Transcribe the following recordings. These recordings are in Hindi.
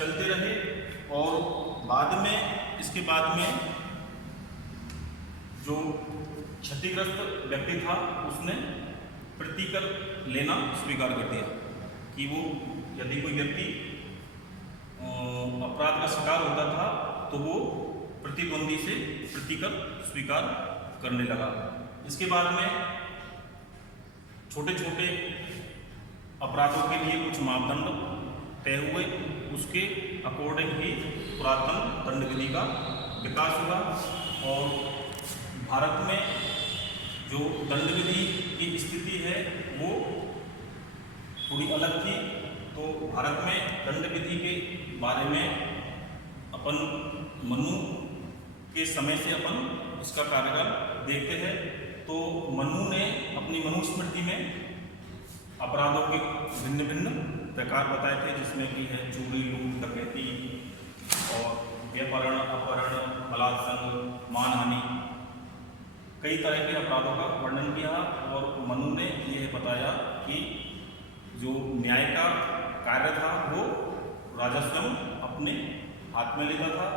चलते रहे और बाद में इसके बाद में जो क्षतिग्रस्त व्यक्ति था उसने प्रतिकर लेना स्वीकार कर दिया कि वो यदि कोई व्यक्ति अपराध का शिकार होता था तो वो प्रतिद्वंदी से प्रतिकर स्वीकार करने लगा। इसके बाद में छोटे छोटे अपराधों के लिए कुछ मापदंड तय हुए, उसके अकॉर्डिंग ही पुरातन दंड विधि का विकास हुआ। और भारत में जो दंड विधि की स्थिति है वो थोड़ी अलग थी। तो भारत में दंड विधि के बारे में अपन मनु के समय से अपन इसका कार्यकाल देखते हैं। तो मनु ने अपनी मनुस्मृति में अपराधों के भिन्न भिन्न प्रकार बताए थे, जिसमें कि है चोरी, लूट, डकैती और व्यपहरण, अपहरण, बलात्संग, मानहानि, कई तरह के अपराधों का वर्णन किया। और मनु ने यह बताया कि जो न्याय का कार्य था वो राजा स्वयं अपने हाथ में लेता था,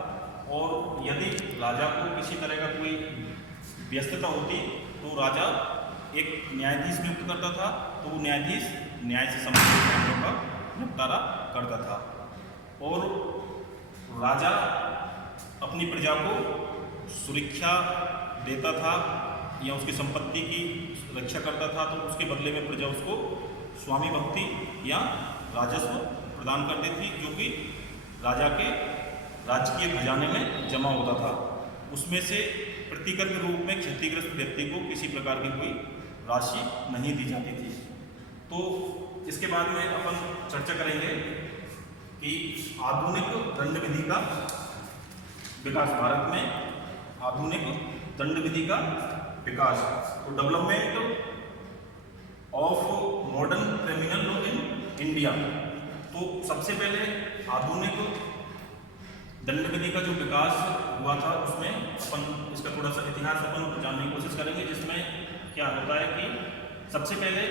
और यदि राजा को किसी तरह का कोई व्यस्तता होती तो राजा एक न्यायाधीश नियुक्त करता था, तो वो न्यायाधीश न्याय से संबंधित मामलों का निपटारा करता था। और राजा अपनी प्रजा को सुरक्षा देता था या उसकी संपत्ति की रक्षा करता था, तो उसके बदले में प्रजा उसको स्वामी भक्ति या राजस्व प्रदान करती थी, जो कि राजा के राजकीय खजाने में जमा होता था। उसमें से प्रतिकर के रूप में क्षतिग्रस्त व्यक्ति को किसी प्रकार की कोई राशि नहीं दी जाती थी। तो इसके बाद में अपन चर्चा करेंगे कि आधुनिक दंड विधि का विकास, भारत में आधुनिक दंड विधि का विकास। तो development of modern criminal law in India. तो सबसे पहले आधुनिक दंड विधि का जो विकास हुआ था उसमें अपन इसका थोड़ा सा इतिहास अपन जानने की कोशिश करेंगे, जिसमें क्या होता है कि सबसे पहले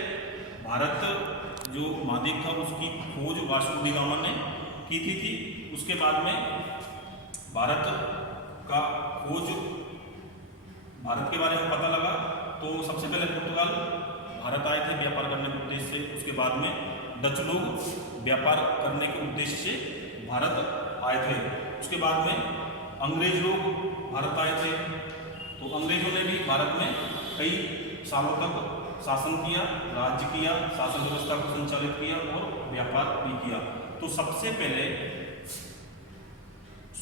भारत जो महाद्वीप था उसकी खोज वास्को डी गामा ने की थी। उसके बाद में भारत का खोज, भारत के बारे में पता लगा तो सबसे पहले पुर्तगाल भारत आए थे व्यापार करने के उद्देश्य से। उसके बाद में डच लोग व्यापार करने के उद्देश्य से भारत आए थे। उसके बाद में अंग्रेज लोग भारत आए थे, तो अंग्रेजों ने भी भारत में कई सालों तक शासन किया, राज्य किया, शासन व्यवस्था को संचालित किया और व्यापार भी किया। तो सबसे पहले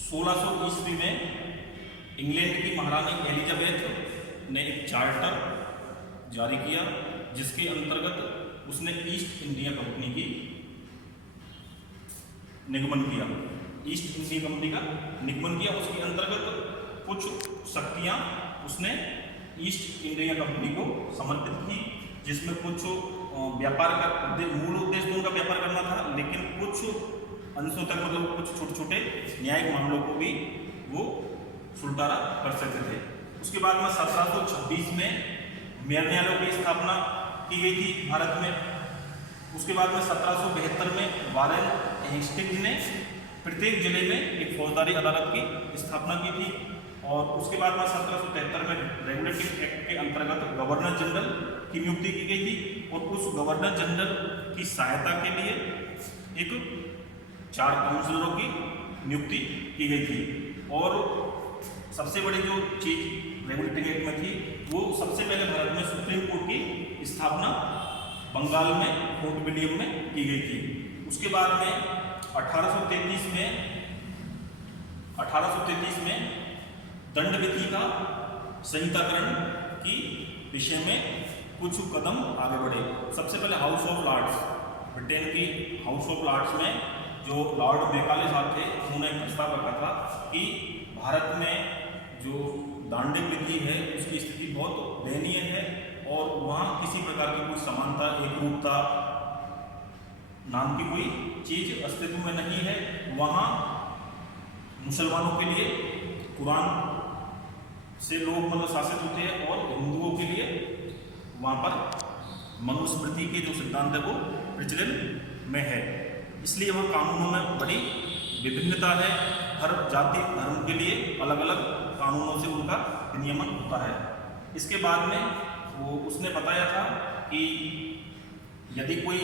1600 ईस्वी में इंग्लैंड की महारानी एलिजाबेथ ने एक चार्टर जारी किया, जिसके अंतर्गत उसने ईस्ट इंडिया कंपनी की निगमन किया, ईस्ट इंडिया कंपनी का निगमन किया। उसके अंतर्गत कुछ शक्तियां उसने ईस्ट इंडिया कंपनी को समर्पित की, जिसमें कुछ व्यापार का मूल उद्देश्य उनका व्यापार करना था, लेकिन कुछ अंशों तक मतलब कुछ छोटे छोटे न्यायिक मामलों को भी वो सुलटारा कर सकते थे। उसके बाद में 1726 में मेयर न्यायालयों की स्थापना की गई थी भारत में। उसके बाद में 1772 में वारेन हेस्टिंग्स ने प्रत्येक जिले में एक फौजदारी अदालत की स्थापना की थी। और उसके बाद में 1773 में रेगुलेटिंग एक्ट के अंतर्गत गवर्नर जनरल की नियुक्ति की गई थी, और उस गवर्नर जनरल की सहायता के लिए एक 4 काउंसलरों की नियुक्ति की गई थी। और सबसे बड़ी जो चीज रेगुलेटिंग एक्ट में थी वो सबसे पहले भारत में सुप्रीम कोर्ट की स्थापना बंगाल में फोर्ट विलियम में की गई थी। उसके बाद में 1833 में दंड विधि का संहिताकरण की विषय में कुछ कदम आगे बढ़े। सबसे पहले हाउस ऑफ लॉर्ड्स, ब्रिटेन की हाउस ऑफ लॉर्ड्स में जो लॉर्ड मैकाले साहब थे उन्होंने एक प्रस्ताव रखा था कि भारत में जो दांडिक विधि है उसकी स्थिति बहुत दयनीय है, और वहाँ किसी प्रकार की कोई समानता, एकरूपता नाम की कोई चीज अस्तित्व में नहीं है। वहाँ मुसलमानों के लिए कुरान से लोग मतलब शासित होते हैं, और हिंदुओं के लिए वहाँ पर मनुस्मृति के जो सिद्धांत है वो प्रचलन में है, इसलिए वह कानूनों में बड़ी विभिन्नता है, हर जाति धर्म के लिए अलग अलग कानूनों से उनका नियमन होता है। इसके बाद में वो उसने बताया था कि यदि कोई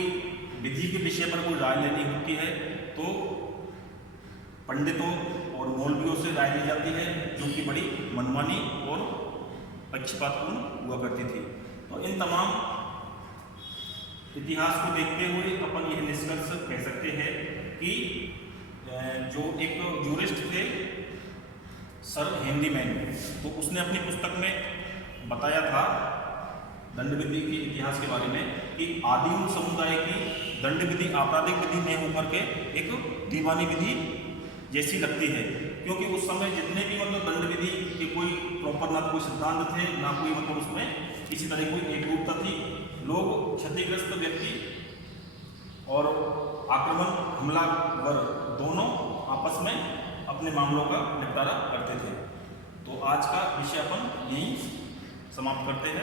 विधि के विषय पर कोई राय लेनी होती है तो पंडितों और मौलवियों से राय ली जाती है, जो कि बड़ी मनमानी और पक्षपातपूर्ण हुआ करती थी। तो इन तमाम इतिहास को देखते हुए अपन यह निष्कर्ष कह सकते हैं कि जो एक जूरिस्ट थे सर हेनरी मैन, तो उसने अपनी पुस्तक में बताया था दंड विधि के इतिहास के बारे में कि आदिम समुदाय की दंड विधि आपराधिक विधि नहीं होकर के एक दीवानी विधि जैसी लगती है, क्योंकि उस समय जितने भी मतलब दंड विधि के कोई प्रॉपर ना कोई सिद्धांत थे, ना कोई मतलब उसमें किसी तरह कोई एकरूपता थी। लोग क्षतिग्रस्त व्यक्ति और आक्रमण हमलावर दोनों आपस में अपने मामलों का निपटारा करते थे। तो आज का विषय अपन यहीं समाप्त करते हैं।